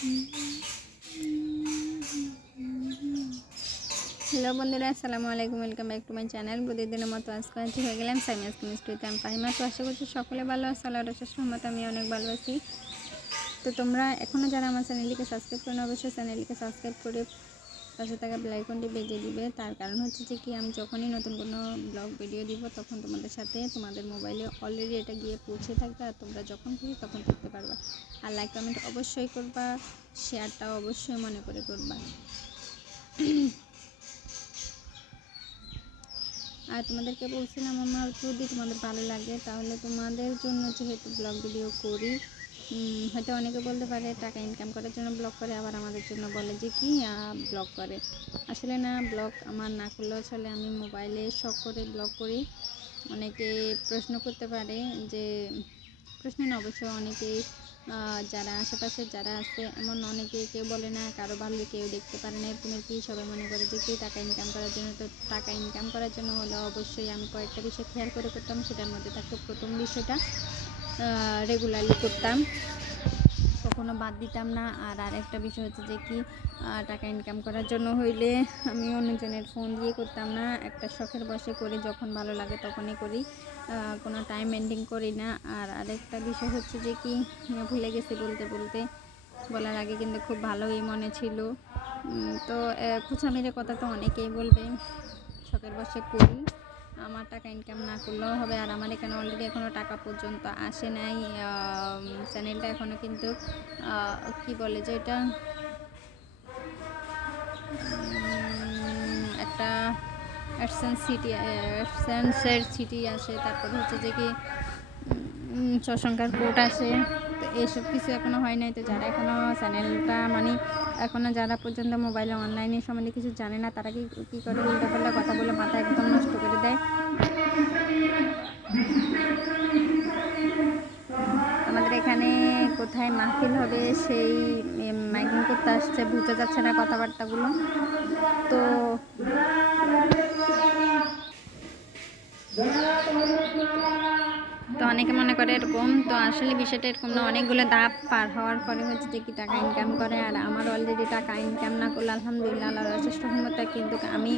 Hello বন্ধুরা, আসসালামু আলাইকুম welcome back to my channel প্রতিদিনের মতো আজকে আজকে হয়ে গেলাম সাইমাস কেমিস্ট্রিতে আমি ফাহিমা তো আশা করছি সকলে ভালো আছে আল্লাহ রসের সহমত আমি অনেক ভালো আছি। তো তোমরা এখনও যারা আমার চ্যানেলটিকে সাবস্ক্রাইব করে অবশ্যই চ্যানেলটিকে সাবস্ক্রাইব করে পাশে থাকা বেলাইকনটি বেজে দিবে। তার কারণ হচ্ছে যে কি, আমি যখনই নতুন কোনো ব্লগ ভিডিও দিব, তখন তোমাদের সাথে তোমাদের মোবাইলে অলরেডি এটা গিয়ে পৌঁছে থাকবে আর তোমরা যখন খুশি তখন দেখতে পারবা। আর লাইক কমেন্ট অবশ্যই করবা শেয়ারটাও অবশ্যই মনে করে করবা। আর তোমাদেরকে বলছিলাম, আমার যদি তোমাদের ভালো লাগে, তাহলে তোমাদের জন্য যেহেতু ব্লগ ভিডিও করি হয়তো অনেকে বলতে পারে টাকা ইনকাম করার জন্য ব্লগ করে, আবার আমাদের জন্য বলে যে, কি ব্লগ করে? আসলে না ব্লগ আমার না করলেও চলে। আমি মোবাইলে শখ করে ব্লগ করি। অনেকে প্রশ্ন করতে পারে যে, প্রশ্ন না, অবশ্য অনেকেই যারা আশেপাশে যারা আছে, এমন অনেকে কেউ বলে না, কারও ভালো কেউ দেখতে পারে না, এরকম কি সবাই মনে করে যে, কি টাকা ইনকাম করার জন্য? তো টাকা ইনকাম করার জন্য হলে অবশ্যই আমি কয়েকটা বিষয় খেয়াল করে করতাম, সেটার মধ্যে থাকতো প্রথম বিষয়টা। রেগুলারলি করতাম। কখনো বাদ দিতাম না। আর আরেকটা বিষয় হচ্ছে যে কি টাকা ইনকাম করার জন্য হইলে আমি অন্যজনের ফোন দিয়ে করতাম না। একটা শখের বসে করি, যখন ভালো লাগে তখনই করি। কোনো টাইম মেনটেন করি না। আর আরেকটা বিষয় হচ্ছে যে কি ভুলে গেছি বলতে বলতে। বলার আগে কিন্তু খুব ভালোই মনে ছিল। তো খুচা মেরে কথা তো অনেকেই বলবে। শখের বসে করি। আমার টাকা ইনকাম না করলেও হবে আর আমার এখানে অলরেডি এখনও টাকা পর্যন্ত আসে নাই। চ্যানেলটা এখনও কিন্তু কি বলে যে এটা? একটা অ্যাডসেন্স সিটি অ্যাডসেন্সের সিটি আসে, তারপর হচ্ছে যে কি সশঙ্কার কোর্ট আসে। তো এইসব কিছু এখনও হয় নাই। তো যারা এখনও চ্যানেলটা মানে এখনও যারা পর্যন্ত মোবাইলে অনলাইনে সম্বন্ধে কিছু জানে না, তারা কি, কী করে উল্টাপাল্টা কথা বলে মাথা একদম দেয় আমাদের এখানে কোথায় মাহফিল হবে সেই মাইকিং করতে আসছে, বুঝতে যাচ্ছে না কথাবার্তাগুলো। তো তো অনেকে মনে করে এরকম, তো আসলে বিষয়টা এরকম না, অনেকগুলো ধাপ পার হওয়ার পরে হচ্ছে যে কি টাকা ইনকাম করে, আর আমার অলরেডি টাকা ইনকাম না করলে আলহামদুলিল্লাহ আল্লাহ যথেষ্ট ক্ষমতা কিন্তু আমি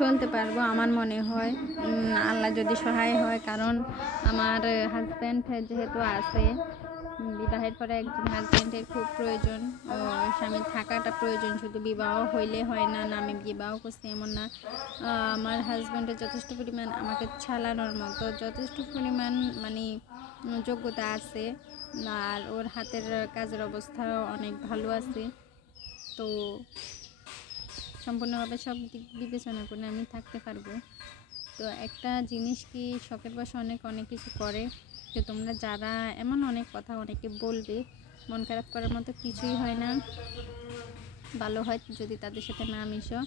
চলতে পারব আমার মনে হয়। আল্লাহ যদি সহায় হয়, কারণ আমার হাজব্যান্ড যেহেতু আছে বিবাহের পরে একজন হাজব্যান্ডের খুব প্রয়োজন স্বামী থাকাটা প্রয়োজন। শুধু বিবাহ হইলে হয় না না আমি বিবাহ করছি এমন না। আমার হাজব্যান্ডের যথেষ্ট পরিমাণ আমাকে চালানোর মতো যথেষ্ট পরিমাণ মানে যোগ্যতা আছে। আর ওর হাতের কাজের অবস্থাও অনেক ভালো আছে। তো সম্পূর্ণভাবে সব দিক বিবেচনা করে আমি থাকতে পারব। তো একটা জিনিস কি শখের বসে অনেক অনেক কিছু করে যে তোমরা যারা এমন অনেক কথা অনেকে বলবে, মন খারাপ করার মতো কিছুই হয় না। ভালো হয় যদি তাদের সাথে না মিশো।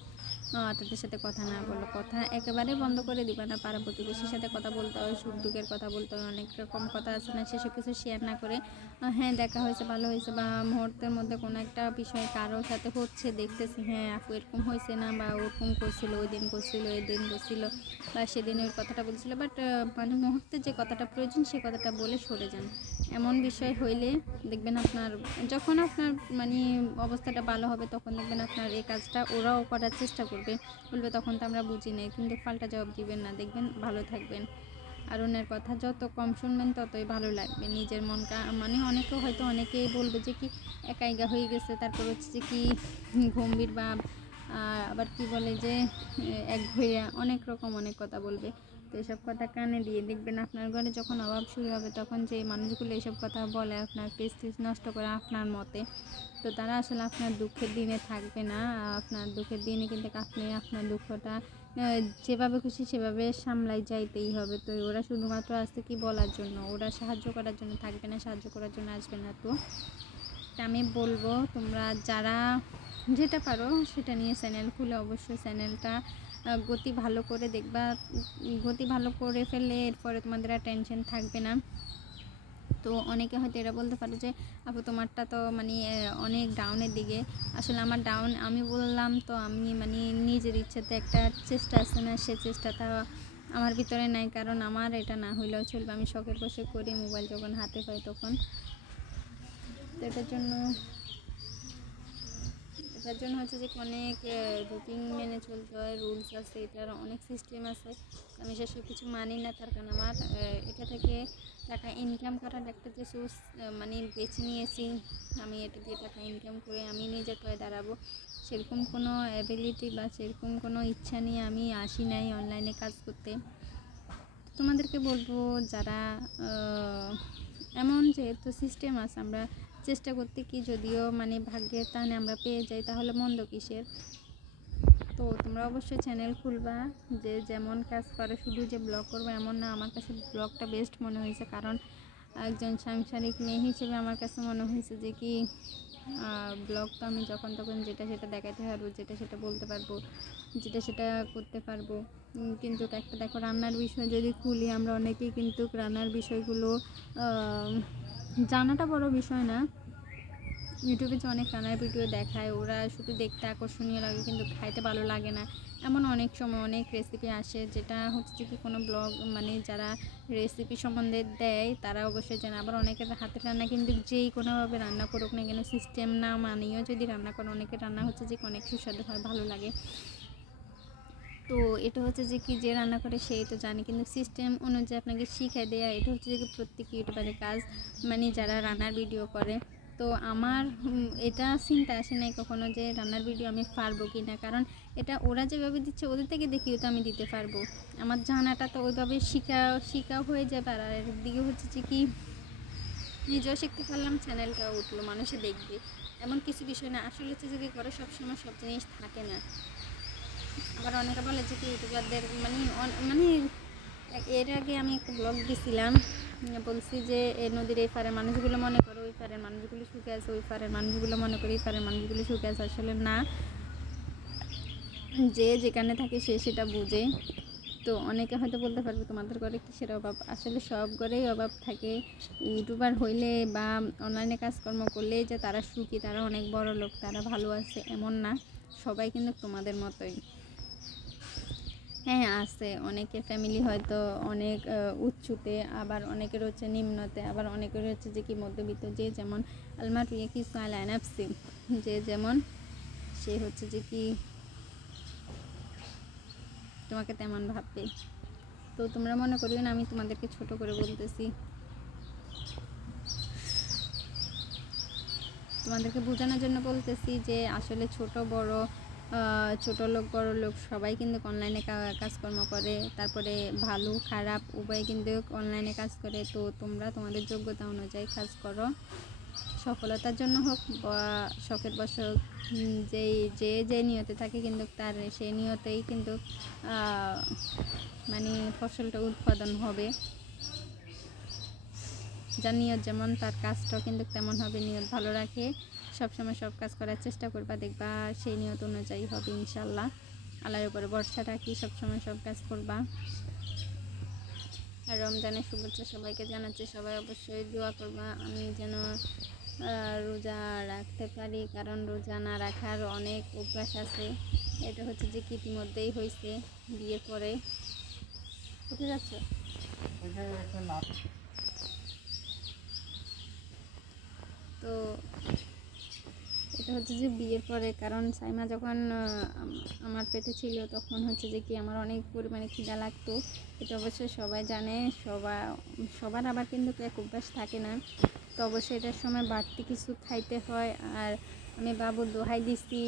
তাদের সাথে কথা না বলো কথা একেবারে বন্ধ করে দিবে না পাড়া প্রতিবেশীর সাথে কথা বলতে হয়, সুখ দুঃখের কথা বলতে হয়, অনেক রকম কথা আছে না, সেসব কিছু শেয়ার না করে হ্যাঁ দেখা হয়েছে, ভালো হয়েছে বা মুহূর্তের মধ্যে কোনো একটা বিষয় কারোর সাথে হচ্ছে, দেখতেছি হ্যাঁ আপু এরকম হয়েছে না বা ওরকম করছিল, ওই দিন করছিল, এই দিন করছিল বা সেদিন ওই কথাটা বলছিল বাট মানে মুহূর্তে যে কথাটা প্রয়োজন, সে কথাটা বলে সরে যান। এমন বিষয় হইলে দেখবেন আপনার, যখন আপনার মানে অবস্থাটা ভালো হবে তখন দেখবেন আপনার এই কাজটা ওরাও করার চেষ্টা করবে। বলবে তখন তো আমরা বুঝি না কিন্তু পাল্টা জবাব দিবেন না, দেখবেন ভালো থাকবেন। আর অন্যের কথা, যত কম শুনবেন ততই ভালো লাগবে। নিজের মন মানে অনেকে হয়তো অনেকেই বলবে যে কি একাইগা হয়ে গেছে, তারপর হচ্ছে যে কি গম্ভীর বা আবার কি বলে যে এক ঘুরিয়া অনেক রকম অনেক কথা বলবে। তো এসব কথা কানে দিয়ে দেখবেন আপনার ঘরে যখন অভাব শুরু হবে, তখন যে মানুষগুলো এসব কথা বলে আপনার প্রেস্টিজ নষ্ট করে আপনার মতে, তো তারা আসলে আপনার দুঃখের দিনে থাকবে না। আপনার দুঃখের দিনে কিন্তু আপনি আপনার দুঃখটা যেভাবে খুশি সেভাবে সামলাই যাইতেই হবে। তো ওরা শুধুমাত্র আসতে কি বলার জন্য? ওরা সাহায্য করার জন্য থাকবে না, সাহায্য করার জন্য আসবে না। তো আমি বলব, তোমরা যারা যেটা পারো সেটা নিয়ে চ্যানেল খুলে অবশ্যই চ্যানেলটা গতি ভালো করে দেখবা গতি ভালো করে ফেললে এরপরে তোমাদের আর টেনশন থাকবে না। তো অনেকে হয়তো এটা বলতে পারে যে, আপু, তোমারটা তো মানে অনেক ডাউনের দিকে। আসলে আমার ডাউন আমি বললাম তো আমি মানে নিজের ইচ্ছাতে একটা চেষ্টা আছে না, সে চেষ্টাটা আমার ভিতরে নাই। কারণ আমার এটা না হইলেও চলবে। আমি শখের বসে করি, মোবাইল যখন হাতে পাই তখন। তো এটার জন্য এটার জন্য হচ্ছে যে অনেক রুটিন মেনে চলতে হয় রুলস আছে, এটার অনেক সিস্টেম আছে। আমি সেসব কিছু মানি না, তার কারণ আমার এটা থেকে টাকা ইনকাম করার একটা যে সোর্স মানে বেছে নিয়েছি, আমি এটা দিয়ে টাকা ইনকাম করে আমি নিজের পায়ে দাঁড়াবো, সেরকম কোনো অ্যাবিলিটি বা সেরকম কোনো ইচ্ছা নিয়ে আমি আসি নাই অনলাইনে কাজ করতে। তোমাদেরকে বলব, যারা এমন যেহেতু সিস্টেম আছে, আমরা চেষ্টা করতে কি যদিও মানে ভাগ্যের টানে আমরা পেয়ে যাই, তাহলে মন্দ কিসের? তো তোমরা অবশ্যই চ্যানেল খুলবা, যে যেমন কাজ করে, শুধু যে ব্লগ করব এমন না, আমার কাছে ব্লগটা বেস্ট মনে হয়েছে। কারণ একজন সাংসারিক মেয়ে হিসেবে আমার কাছে মনে হয়েছে যে কি ব্লগ তো আমি যখন তখন যেটা সেটা দেখাতে পারব, যেটা সেটা বলতে পারব, যেটা সেটা করতে পারব। কিন্তু একটা দেখো রান্নার বিষয় যদি খুলি, আমরা অনেকেই কিন্তু রান্নার বিষয়গুলো জানাটা বড় বিষয় না। ইউটিউবে যে অনেক রান্নার ভিডিও দেখায়, ওরা শুধু দেখতে আকর্ষণীয় লাগে, কিন্তু খাইতে ভালো লাগে না। এমন অনেক সময় অনেক রেসিপি আসে, যেটা হচ্ছে কি কোনো ব্লগ মানে যারা রেসিপি সম্বন্ধে দেয়, তারা অবশ্যই জানে। আবার অনেকের হাতের রান্না কিন্তু যেই কোনোভাবে রান্না করুক না কেন সিস্টেম না মানিয়েও যদি রান্না করে, অনেকের রান্না হচ্ছে যে অনেক সুস্বাদু হয়, ভালো লাগে। তো এটা হচ্ছে যে কি যে রান্না করে সেই তো জানে, কিন্তু সিস্টেম অনুযায়ী আপনাকে শিখিয়ে দেয়া, এটা হচ্ছে যে প্রত্যেক ইউটিউবারের কাজ মানে যারা রান্নার ভিডিও করে। তো আমার এটা চিন্তা আসে নাই কখনো যে রান্নার ভিডিও আমি পারব কি না কারণ এটা ওরা যেভাবে দিচ্ছে, ওদের থেকে দেখিও তো আমি দিতে পারব। আমার জানাটা তো ওইভাবে শিখা শিখাও হয়ে যাবে, আর একদিকে হচ্ছে যে কি নিজেও শিখতে পারলাম চ্যানেলটাও উঠল, মানুষে দেখবে। এমন কিছু বিষয় না, আসলে হচ্ছে যে কি করে সবসময় সব জিনিস থাকে না। আবার অনেকে বলে যে কি ইউটিউবারদের মানে মানে এর আগে আমি একটা ব্লগ দিছিলাম বলছি যে এই নদীর এই পারের মানুষগুলো মনে করো, ওই পারের মানুষগুলো সুখে আছে, ওই পারের মানুষগুলো মনে করে, এই পারের মানুষগুলো সুখে আছে। আসলে না, যে যেখানে থাকে সে সেটা বুঝে। তো অনেকে হয়তো বলতে পারবে তোমাদের ঘরে কিসের অভাব? আসলে সব ঘরেই অভাব থাকে। ইউটিউবার হইলে বা অনলাইনে কাজকর্ম করলে যে তারা সুখী, তারা অনেক বড় লোক তারা ভালো আছে, এমন না। সবাই কিন্তু তোমাদের মতোই। হ্যাঁ আছে। অনেকের ফ্যামিলি হয়তো অনেক উচ্চতে, আবার অনেকের হচ্ছে নিম্নতে, আবার অনেকের হচ্ছে যে কি মধ্যবিত্ত, যে যেমন আলমার রিয়া কি সাইলাইন আপসি যে যেমন সে হচ্ছে যে কি তোমাকে তেমন ভাববে। তো তোমরা মনে করিও না, আমি তোমাদেরকে ছোট করে বলতেছি। তোমাদেরকে বোঝানোর জন্য বলতেছি যে আসলে ছোট, বড় ছোট লোক, বড় লোক সবাই কিন্তু অনলাইনে কাজকর্ম করে। তারপরে ভালো, খারাপ উভয় কিন্তু অনলাইনে কাজ করে। তো তোমরা তোমাদের যোগ্যতা অনুযায়ী কাজ করো। সফলতার জন্য হোক বা শখের বশক যেই, যে যে নিয়তে থাকে কিন্তু তার, সেই নিয়তেই কিন্তু মানে ফসলটা উৎপাদন হবে। যার নিয়ত যেমন, তার কাজটাও কিন্তু তেমন হবে। নিয়ত ভালো রাখে। সবসময় সব কাজ করার চেষ্টা করবা দেখবা সেই নিয়ত অনুযায়ী হবে ইনশাল্লাহ আল্লাহর উপরে ভরসা রাখি সবসময় সব কাজ করবা। আর রমজানের শুভেচ্ছা সবাইকে জানাচ্ছি সবাই অবশ্যই দোয়া করবা। আমি যেন রোজা রাখতে পারি কারণ রোজা না রাখার অনেক অভ্যাস আছে। এটা হচ্ছে যে কি ইতিমধ্যেই হয়েছে বিয়ের পরে। কোথায় যাচ্ছ? তো এটা হচ্ছে যে বিয়ের পরে, কারণ সাইমা যখন আমার পেটে ছিল তখন হচ্ছে যে কি আমার অনেক পরিমাণে খিদা লাগতো। এটা অবশ্যই সবাই জানে সবার সবার আবার কিন্তু এক অভ্যাস থাকে না। তো অবশ্যই এটার সময় বাড়তি কিছু খাইতে হয়। আর আমি বাবুর দোহাই দিচ্ছি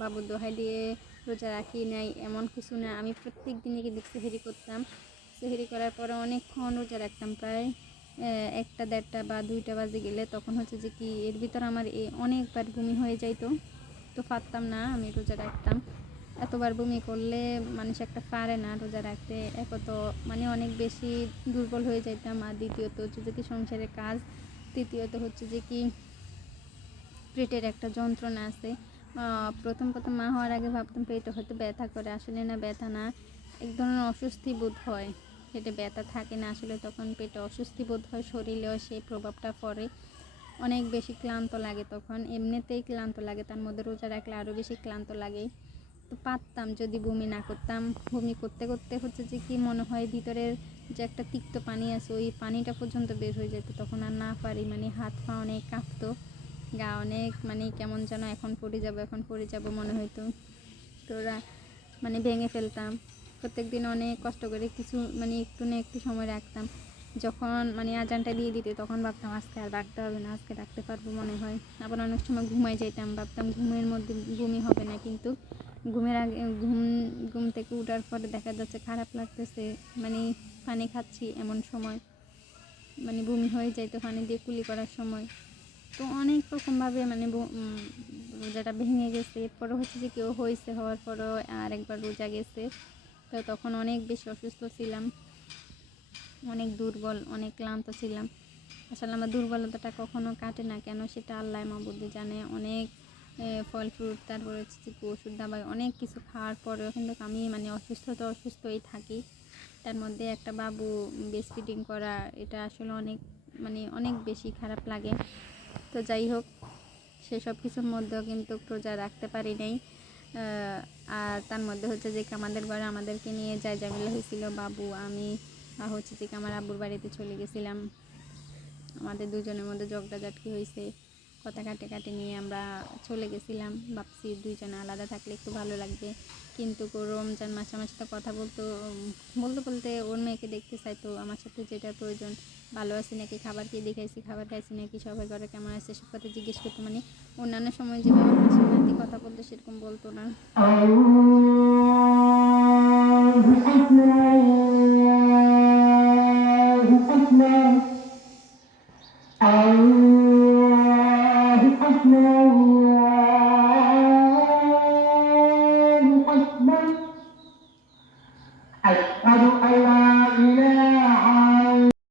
বাবুর দোহাই দিয়ে রোজা রাখি নাই, এমন কিছু না। আমি প্রত্যেক দিনই কিন্তু সেহেরি করতাম। সেহেরি করার পরে অনেকক্ষণ রোজা রাখতাম প্রায়। একটা দেড়টা বা দুইটা বাজে গেলে তখন হচ্ছে যে কি এর ভিতর আমার এ অনেকবার বমি হয়ে যাইতো। তো পারতাম না, আমি রোজা রাখতাম। এতবার বমি করলে মানুষ একটা পারে না রোজা রাখতে। এক তো মানে অনেক বেশি দুর্বল হয়ে যাইতাম। আর দ্বিতীয়ত হচ্ছে যে কি সংসারের কাজ, তৃতীয়ত হচ্ছে যে কি পেটের একটা যন্ত্রণা আছে। প্রথম প্রথম মা হওয়ার আগে ভাবতাম পেটে হয়তো ব্যথা করে। আসলে না, ব্যথা না। এক ধরনের অস্বস্তি বোধ হয়। পেটে ব্যথা থাকে না, আসলে তখন পেটে অস্বস্তি বোধ হয়, শরীরেও সেই প্রভাবটা পড়ে। অনেক বেশি ক্লান্ত লাগে তখন, এমনিতেই ক্লান্ত লাগে, তার মধ্যে রোজা রাখলে আরও বেশি ক্লান্ত লাগে। তো পারতাম যদি বমি না করতাম। বমি করতে করতে হচ্ছে যে কি মনে হয় ভিতরের যে একটা তিক্ত পানি আছে, ওই পানিটা পর্যন্ত বের হয়ে যেত। তখন আর না পারি মানে হাত পা অনেক কাঁপতো, গা অনেক মানে কেমন যেন এখন পড়ে যাব, এখন পড়ে যাব মনে হতো তো ওরা মানে ভেঙে ফেলতাম। প্রত্যেক দিন অনেক কষ্ট করে কিছু মানে একটু না একটু সময় রাখতাম। যখন মানে আজানটা দিয়ে দিতে, তখন ভাবতাম আজকে আর রাখতে হবে না, আজকে রাখতে পারব মনে হয়। আবার অনেক সময় ঘুমাই যেতাম ভাবতাম ঘুমের মধ্যে ঘুমই হবে না, কিন্তু ঘুমের আগে, ঘুম ঘুম থেকে উঠার পরে দেখা যাচ্ছে খারাপ লাগতেছে মানে পানি খাচ্ছি এমন সময়। মানে বমি হয়ে যাইতো পানি দিয়ে কুলি করার সময়। তো অনেক রকমভাবে মানে রোজাটা ভেঙে গেছে। এরপরও হচ্ছে যে কেউ হয়েছে হওয়ার পরও আর একবার রোজা গেছে। তো তখন অনেক বেশি অসুস্থ ছিলাম। অনেক দুর্বল, অনেক ক্লান্ত ছিলাম। আসলে আমার দুর্বলতাটা কখনো কাটে না। কেন? সেটা আল্লাহ মাবুদ্দি জানে। অনেক ফল ফ্রুট তারপরে হচ্ছে ওষুধ দাবাই অনেক কিছু খাওয়ার পরেও কিন্তু আমি মানে অসুস্থ তো অসুস্থই থাকি। তার মধ্যে একটা বাবু বেস্ট ফিডিং করা, এটা আসলে অনেক মানে অনেক বেশি খারাপ লাগে। তো যাই হোক, সেসব কিছুর মধ্যেও কিন্তু রোজা রাখতে পারি নাই। আর তার মধ্যে হচ্ছে যে আমাদের ঘরে আমাদেরকে নিয়ে যায় জামিলা হয়েছিল, বাবু, আমি হচ্ছে যে আমার আব্বুর বাড়িতে চলে গেছিলাম। আমাদের দুজনের মধ্যে ঝগড়াঝাটকি হয়েছে। কথা কাটে কাটে নিয়ে আমরা চলে গেছিলাম। ভাবছি দুইজনে আলাদা থাকলে একটু ভালো লাগবে। কিন্তু রমজান মাসে আমার সাথে কথা বলতো, বলতে বলতে ওর মেয়েকে দেখতে চাইতো, আমার সাথে যেটা প্রয়োজন, ভালো আছে নাকি, খাবার কি দেখাইছি, খাবার খাইছি নাকি, সবাই ঘরে কেমন আছে, সব কথা জিজ্ঞেস করতো। মানে অন্যান্য সময় হাসি হাসি কথা বলতো সেরকম বলতো না।